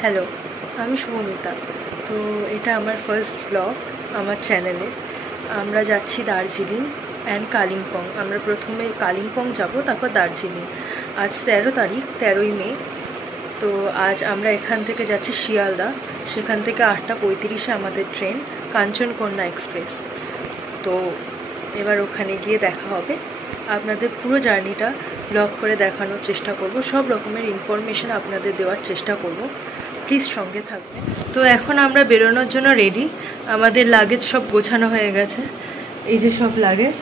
Hello, আমি শুভমিতা। তো এটা আমার ফার্স্ট ব্লগ আমার চ্যানেলে। আমরা যাচ্ছি দার্জিলিং অ্যান্ড কালিম্পং। আমরা প্রথমে কালিম্পং যাব, তারপর দার্জিলিং। আজ 13 তারিখ, 13ই মে। তো আজ আমরা এখান থেকে যাচ্ছি শিয়ালদা। সেখান থেকে 8:35-এ আমাদের ট্রেন, কাঞ্চনকন্যা এক্সপ্রেস। তো এবার ওখানে গিয়ে দেখা হবে। আপনাদের পুরো জার্নিটা ব্লগ করে দেখানোর চেষ্টা করব, সব রকমের ইনফরমেশন আপনাদের দেওয়ার চেষ্টা করব। প্লিজ সঙ্গে থাকবেন। তো এখন আমরা বেরোনোর জন্য রেডি। আমাদের লাগেজ সব গোছানো হয়ে গেছে। এই যে সব লাগেজ,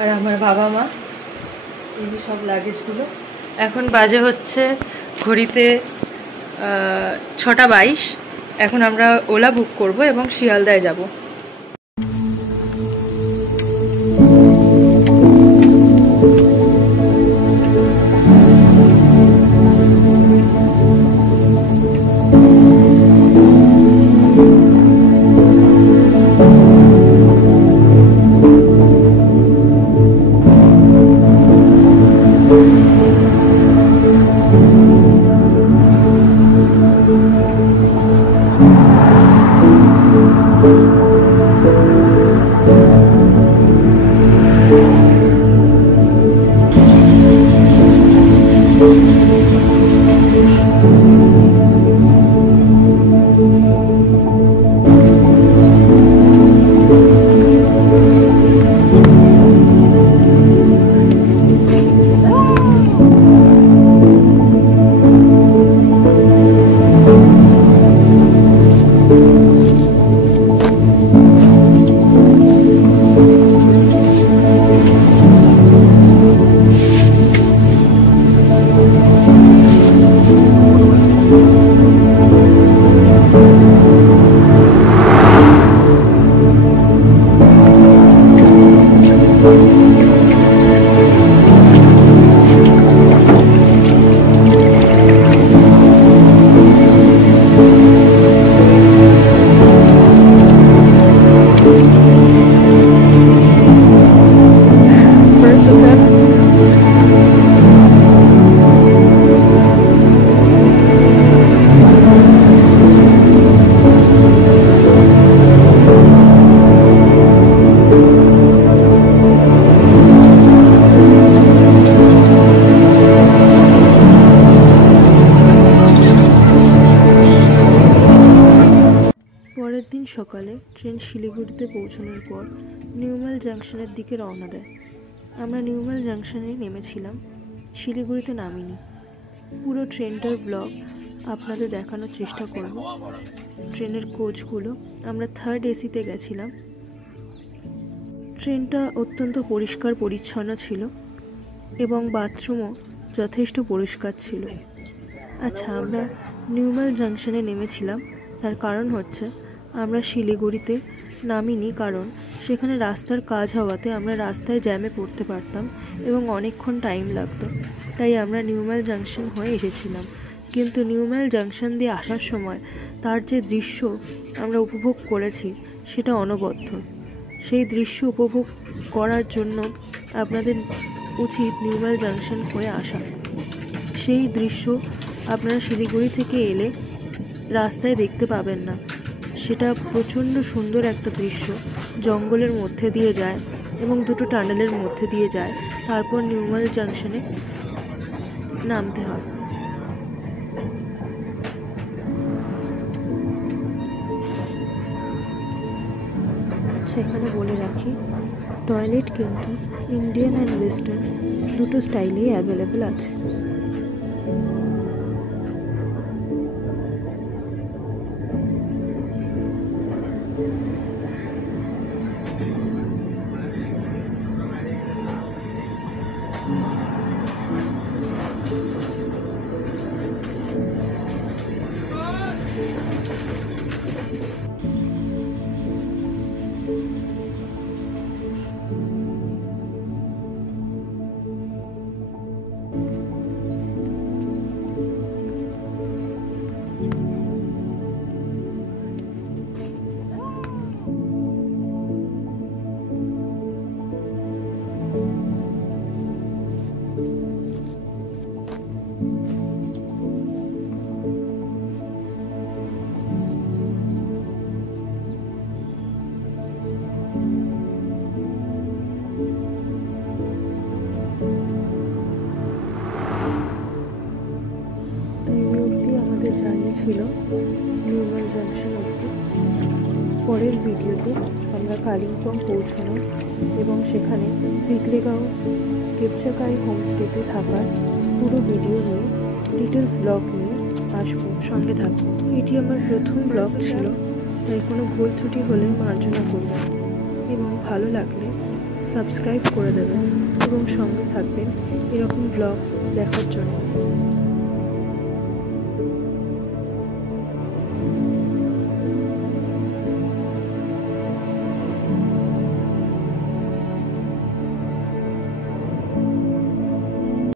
আর আমার বাবা মা, এই যে সব লাগেজগুলো। এখন বাজে হচ্ছে ঘড়িতে 6:22। এখন আমরা ওলা বুক করব এবং শিয়ালদায় যাব। পরের দিন সকালে ট্রেন শিলিগুড়িতে পৌঁছানোর পর নিউমাল জাংশনের দিকে রওনা দেয়। আমরা নিউমাল জাংশনে নেমেছিলাম, শিলিগুড়িতে নামিনি। পুরো ট্রেনটার ব্লগ আপনাদের দেখানোর চেষ্টা করব। ট্রেনের কোচগুলো, আমরা 3rd AC-তে গেছিলাম। ট্রেনটা অত্যন্ত পরিষ্কার পরিচ্ছন্ন ছিল এবং বাথরুমও যথেষ্ট পরিষ্কার ছিল। আচ্ছা, আমরা নিউমাল জাংশনে নেমেছিলাম, তার কারণ হচ্ছে আমরা শিলিগুড়িতে নামিনি, কারণ সেখানে রাস্তার কাজ হওয়াতে আমরা রাস্তায় জ্যামে পড়তে পারতাম এবং অনেকক্ষণ টাইম লাগতো। তাই আমরা নিউমাল জাংশন হয়ে এসেছিলাম। কিন্তু নিউমাল জাংশন দিয়ে আসার সময় তার যে দৃশ্য আমরা উপভোগ করেছি সেটা অনবদ্য। সেই দৃশ্য উপভোগ করার জন্য আপনাদের উচিত নিউমাল জাংশন হয়ে আসা। সেই দৃশ্য আপনারা শিলিগুড়ি থেকে এলে রাস্তায় দেখতে পাবেন না। সেটা প্রচণ্ড সুন্দর একটা দৃশ্য। জঙ্গলের মধ্যে দিয়ে যায় এবং দুটো টানেলের মধ্যে দিয়ে যায়, তারপর নিউমাল জাংশনে নামতে হয়। সেখানে বলে রাখি, টয়লেট কিন্তু ইন্ডিয়ান অ্যান্ড ওয়েস্টার্ন দুটো স্টাইলেই অ্যাভেলেবেল আছে। জার্নি ছিল নিউমাল জাংশন অবধি। পরের ভিডিওতে আমরা কালিম্পং পৌঁছানো এবং সেখানে ভিগলেগাঁও কেপচাকাই হোমস্টেতে থাকার পুরো ভিডিও নিয়ে ডিটেলস ব্লগ নিয়ে আসবো, সঙ্গে থাকবো। এটি আমার প্রথম ব্লগ ছিল, তাই কোনো ভুল ত্রুটি হলে মার্জনা করবেন এবং ভালো লাগলে সাবস্ক্রাইব করে দেবেন এবং সঙ্গে থাকবেন এরকম ব্লগ দেখার জন্য।